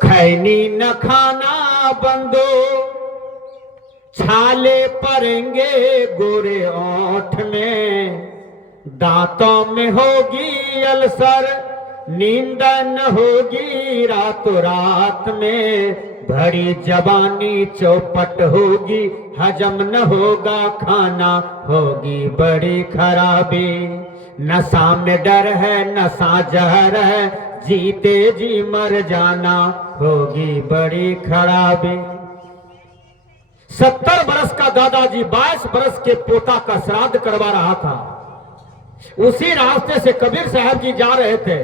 खैनी न खाना बंदो, छाले पड़ेंगे गोरे ओठ में, दांतों में होगी अल्सर, नींद न होगी रातों रात में, भरी जवानी चौपट होगी, हजम न होगा खाना, होगी बड़ी खराबी। नशा में डर है, नशा जहर है, जीते जी मर जाना, होगी बड़ी खराबी। 70 बरस का दादाजी 22 बरस के पोता का श्राद्ध करवा रहा था। उसी रास्ते से कबीर साहब जी जा रहे थे।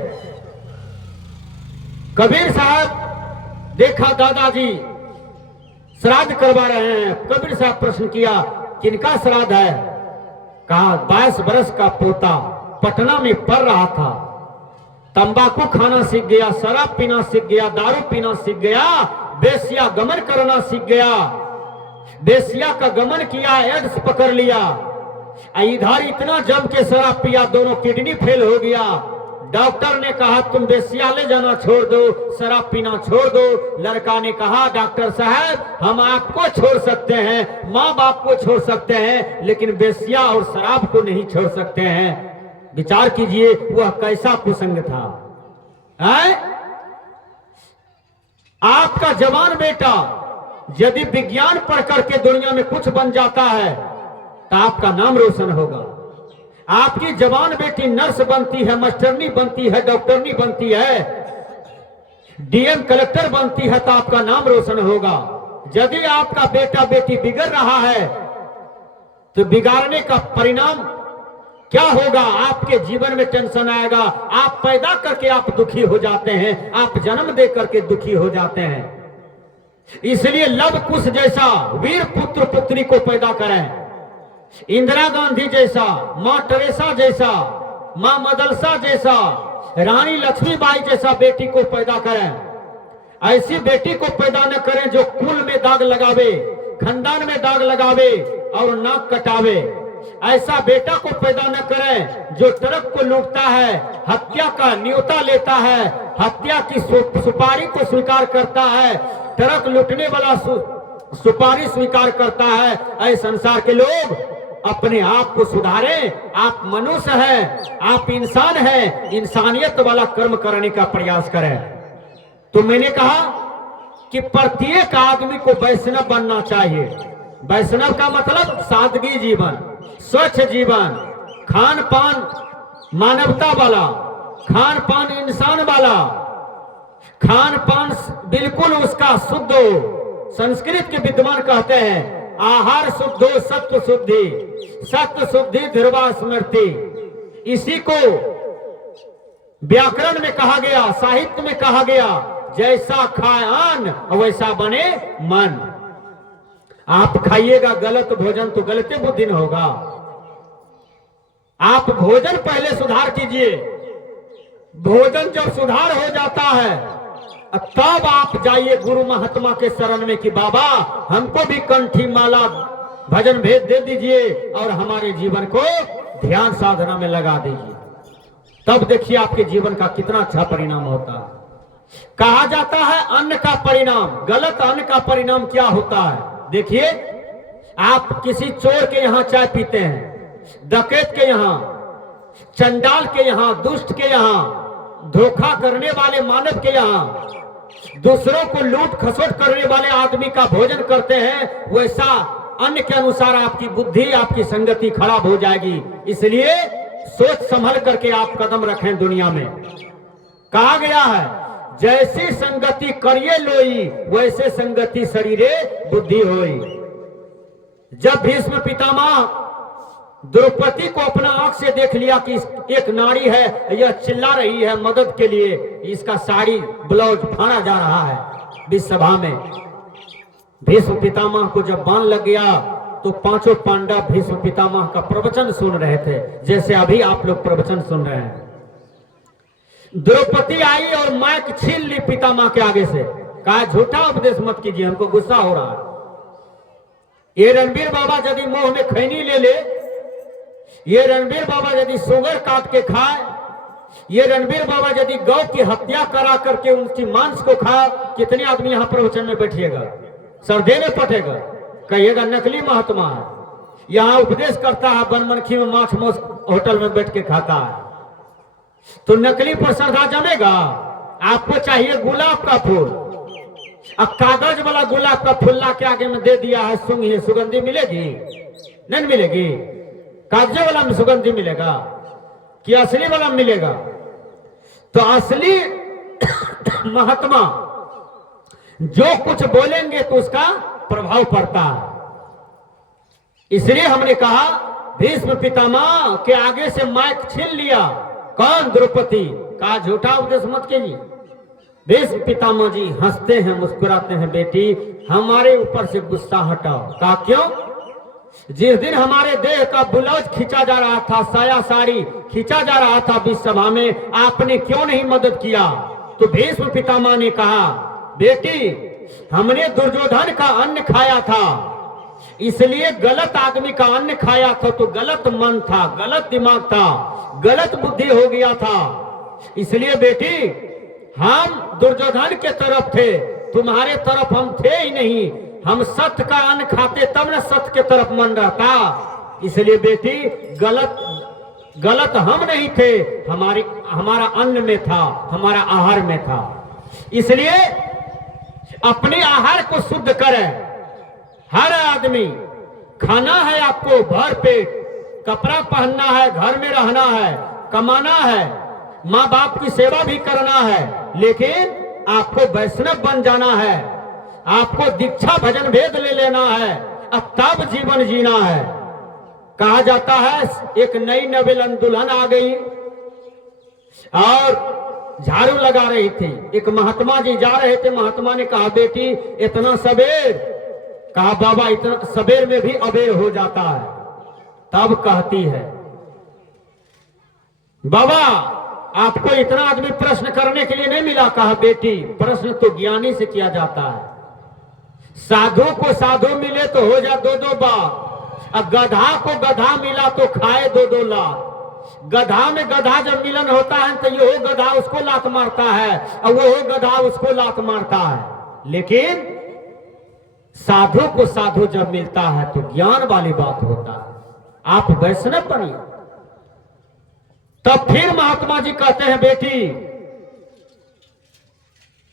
कबीर साहब देखा दादाजी श्राद्ध करवा रहे हैं। कबीर साहब प्रश्न किया, किनका श्राद्ध है? कहा 22 बरस का पोता पटना में पढ़ रहा था, तंबाकू खाना सीख गया, शराब पीना सीख गया, दारू पीना सीख गया, बेसिया गमन करना सीख गया, बेसिया का गमन किया, एड्स पकड़ लिया, इधर इतना जम के शराब पिया, दोनों किडनी फेल हो गया। डॉक्टर ने कहा तुम बेसिया ले जाना छोड़ दो, शराब पीना छोड़ दो। लड़का ने कहा डॉक्टर साहब हम आपको छोड़ सकते हैं, माँ बाप को छोड़ सकते हैं, लेकिन बेसिया और शराब को नहीं छोड़ सकते हैं। विचार कीजिए वह कैसा कुसंग था। आपका जवान बेटा यदि विज्ञान पढ़ करके दुनिया में कुछ बन जाता है तो आपका नाम रोशन होगा। आपकी जवान बेटी नर्स बनती है, मास्टरनी बनती है, डॉक्टरनी बनती है, डीएम कलेक्टर बनती है तो आपका नाम रोशन होगा। यदि आपका बेटा बेटी बिगड़ रहा है तो बिगाड़ने का परिणाम क्या होगा? आपके जीवन में टेंशन आएगा। आप पैदा करके आप दुखी हो जाते हैं, आप जन्म दे करके दुखी हो जाते हैं। इसलिए लव कुश जैसा वीर पुत्र पुत्री को पैदा करें, इंदिरा गांधी जैसा, मां टेरेसा जैसा, मां मदरसा जैसा, रानी लक्ष्मीबाई जैसा बेटी को पैदा करें। ऐसी बेटी को पैदा न करें जो कुल में दाग लगावे, खानदान में दाग लगावे और नाक कटावे। ऐसा बेटा को पैदा न करें जो ट्रक को लूटता है, हत्या का न्योता लेता है, हत्या की सुपारी को स्वीकार करता है, ट्रक लूटने वाला सुपारी स्वीकार करता है। ऐसे संसार के लोग अपने आप को सुधारें। आप मनुष्य हैं, आप इंसान हैं, इंसानियत वाला कर्म करने का प्रयास करें। तो मैंने कहा कि प्रत्येक आदमी को वैष्णव बनना चाहिए। वैष्णव का मतलब सादगी जीवन, स्वच्छ जीवन, खान पान मानवता वाला, खान पान इंसान वाला, खान पान बिल्कुल उसका शुद्ध हो। संस्कृत के विद्वान कहते हैं आहार शुद्धो सत्व शुद्धि, सत्व शुद्धि ध्रुवा स्मृति। इसी को व्याकरण में कहा गया, साहित्य में कहा गया, जैसा खाए अन्न वैसा बने मन। आप खाइएगा गलत भोजन तो गलत बुद्धि न होगा। आप भोजन पहले सुधार कीजिए। भोजन जब सुधार हो जाता है तब आप जाइए गुरु महात्मा के शरण में कि बाबा हमको भी कंठी माला भजन भेद दे दीजिए और हमारे जीवन को ध्यान साधना में लगा दीजिए। तब देखिए आपके जीवन का कितना अच्छा परिणाम होता है। कहा जाता है अन्न का परिणाम, गलत अन्न का परिणाम क्या होता है? देखिए आप किसी चोर के यहाँ चाय पीते हैं, डकैत के यहाँ, चंडाल के यहाँ, दुष्ट के यहाँ, धोखा करने वाले मानव के यहाँ, दूसरों को लूट खसोट करने वाले आदमी का भोजन करते हैं, वैसा अन्न के अनुसार आपकी बुद्धि, आपकी संगति खराब हो जाएगी। इसलिए सोच संभल करके आप कदम रखें दुनिया में। कहा गया है जैसी संगति करिए लोई, वैसे संगति शरीरे बुद्धि होई। जब भीष्म पितामह द्रौपदी को अपना आंख से देख लिया कि एक नारी है, यह चिल्ला रही है मदद के लिए, इसका साड़ी ब्लाउज फाड़ा जा रहा है विश्वसभा में। भीष्म पितामह को जब बाण लग गया तो पांचों पांडव भीष्म पितामह का प्रवचन सुन रहे थे, जैसे अभी आप लोग प्रवचन सुन रहे हैं। द्रौपदी आई और माइक छीन ली पितामह के आगे से, कहा झूठा उपदेश मत कीजिए, हमको गुस्सा हो रहा है। ये रणबीर बाबा यदि मुंह में खैनी ले ले, ये रणबीर बाबा यदि शुगर काट के खाए, ये रणबीर बाबा यदि गौ की हत्या करा करके उनकी मांस को खा, कितने आदमी यहाँ प्रवचन में बैठिएगा, सर देने पटेगा, कहिएगा नकली महात्मा है, यहाँ उपदेश करता है, बनमनखी में माछ मौस होटल में बैठ के खाता है, तो नकली पर श्रद्धा जमेगा। आपको चाहिए गुलाब का फूल, अब कागज वाला गुलाब का फूल ला के आगे में दे दिया है, सूंघिए, सुगंधी मिलेगी? नहीं मिलेगी। कागज वाला में सुगंधी मिलेगा कि असली वाला मिलेगा? तो असली महात्मा जो कुछ बोलेंगे तो उसका प्रभाव पड़ता है। इसलिए हमने कहा भीष्म पितामह के आगे से माइक छीन लिया, कौन? द्रौपदी। कहा झूठा उपदेश मत कीजिए। भीष्म पितामह जी हंसते हैं, मुस्कुराते हैं, बेटी हमारे ऊपर से गुस्सा हटाओ। कहा क्यों? जिस दिन हमारे देह का ब्लाउज खींचा जा रहा था, साया साड़ी खींचा जा रहा था बीच सभा में, आपने क्यों नहीं मदद किया? तो भीष्म पितामह ने कहा बेटी हमने दुर्योधन का अन्न खाया था, इसलिए गलत आदमी का अन्न खाया था, तो गलत मन था, गलत दिमाग था, गलत बुद्धि हो गया था, इसलिए बेटी हम दुर्योधन के तरफ थे, तुम्हारे तरफ हम थे ही नहीं। हम सत्य का अन्न खाते तब न सत्य के तरफ मन रहता, इसलिए बेटी गलत हम नहीं थे, हमारा अन्न में था, हमारा आहार में था। इसलिए अपने आहार को शुद्ध करें। हर आदमी खाना है, आपको भर पेट, कपड़ा पहनना है, घर में रहना है, कमाना है, माँ बाप की सेवा भी करना है, लेकिन आपको वैष्णव बन जाना है, आपको दीक्षा भजन भेद ले लेना है, अब तब जीवन जीना है। कहा जाता है एक नई नवेलन दुल्हन आ गई और झाड़ू लगा रही थी, एक महात्मा जी जा रहे थे, महात्मा ने कहा बेटी इतना सवेर? कहा बाबा इतना सवेर में भी अबेर हो जाता है। तब कहती है बाबा आपको इतना आदमी प्रश्न करने के लिए नहीं मिला? कहा बेटी प्रश्न तो ज्ञानी से किया जाता है, साधु को साधु मिले तो हो जा 2-2 बार, अब गधा को गधा मिला तो खाए 2-2 लाख। गधा में गधा जब मिलन होता है तो ये गधा उसको लात मारता है और वो गधा उसको लात मारता है, लेकिन साधु को साधु जब मिलता है तो ज्ञान वाली बात होता है। आप वैष्णव बनिए। तब फिर महात्मा जी कहते हैं बेटी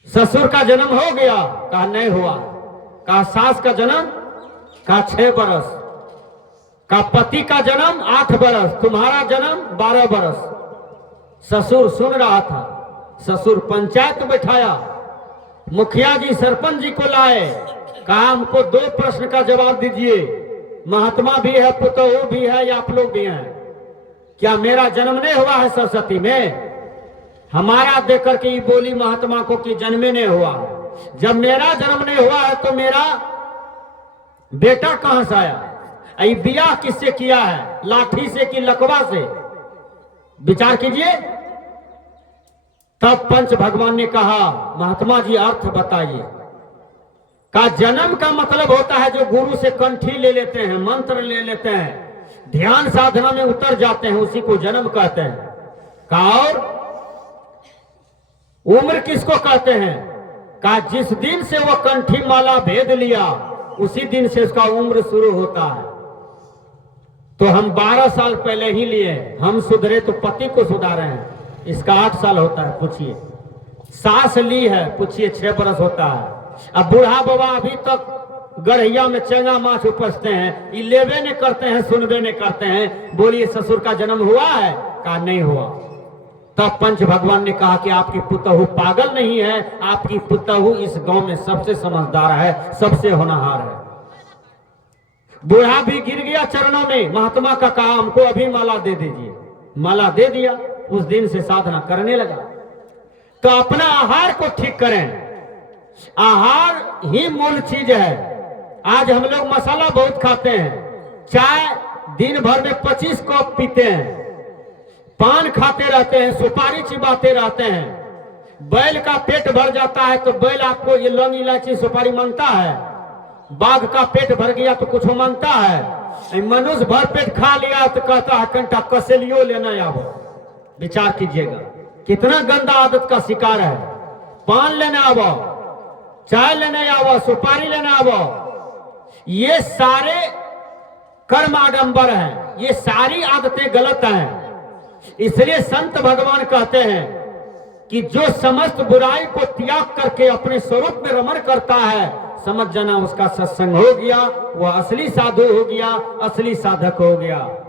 ससुर का जन्म हो गया? कहा नहीं हुआ। कहा सास का जन्म? कहा 6 बरस। कहा पति का जन्म 8 बरस, तुम्हारा जन्म 12 बरस। ससुर सुन रहा था, ससुर पंचायत बैठाया, मुखिया जी सरपंच जी को लाए, कहा हमको 2 प्रश्न का जवाब दीजिए, महात्मा भी है, पुतोहू भी है, या आप लोग भी हैं, क्या मेरा जन्म नहीं हुआ है सरस्वती में? हमारा देख करके ये बोली महात्मा को कि जन्मे नहीं हुआ। जब मेरा जन्म नहीं हुआ है तो मेरा बेटा कहां से आया? ये बियाह किससे किया है, लाठी से कि लकवा से? विचार कीजिए। तब पंच भगवान ने कहा महात्मा जी अर्थ बताइए। का जन्म का मतलब होता है जो गुरु से कंठी ले लेते हैं, मंत्र ले लेते हैं, ध्यान साधना में उतर जाते हैं, उसी को जन्म कहते हैं। का और उम्र किसको कहते हैं? का जिस दिन से वह कंठी माला भेद लिया उसी दिन से उसका उम्र शुरू होता है। तो हम 12 साल पहले ही लिए, हम सुधरे तो पति को सुधारे हैं, इसका 8 साल होता है। पूछिए सास ली है, पूछिए 6 बरस होता है। अब बूढ़ा बाबा अभी तक गढ़ैया में चेंगा माछ उपजते हैं, ये लेवे ने करते हैं, सुनवे ने करते हैं। बोलिए ससुर का जन्म हुआ है? कहा नहीं हुआ। तब पंच भगवान ने कहा कि आपकी पुतहू पागल नहीं है, आपकी पुतहू इस गांव में सबसे समझदार है, सबसे होनहार है। बूढ़ा भी गिर गया चरणों में, महात्मा का कहा हमको अभी माला दे दीजिए। माला दे दिया, उस दिन से साधना करने लगा। तो अपना आहार को ठीक करें, आहार ही मूल चीज है। आज हम लोग मसाला बहुत खाते हैं, चाय दिन भर में 25 कप पीते हैं, पान खाते रहते हैं, सुपारी चिबाते रहते हैं। बैल का पेट भर जाता है तो बैल आपको ये लौंग इलायची सुपारी मांगता है, बाघ का पेट भर गया तो कुछ मांगता है। मनुष्य भर पेट खा लिया तो कहता है कंटा कसेलियो लेना आवो। विचार कीजिएगा। कितना गंदा आदत का शिकार है। पान लेने आवो, चाय लेने आवो, सुपारी लेने आवो, ये सारे कर्म आडंबर हैं, ये सारी आदतें गलत हैं। इसलिए संत भगवान कहते हैं कि जो समस्त बुराई को त्याग करके अपने स्वरूप में रमण करता है, समझ जाना उसका सत्संग हो गया, वह असली साधु हो गया, असली साधक हो गया।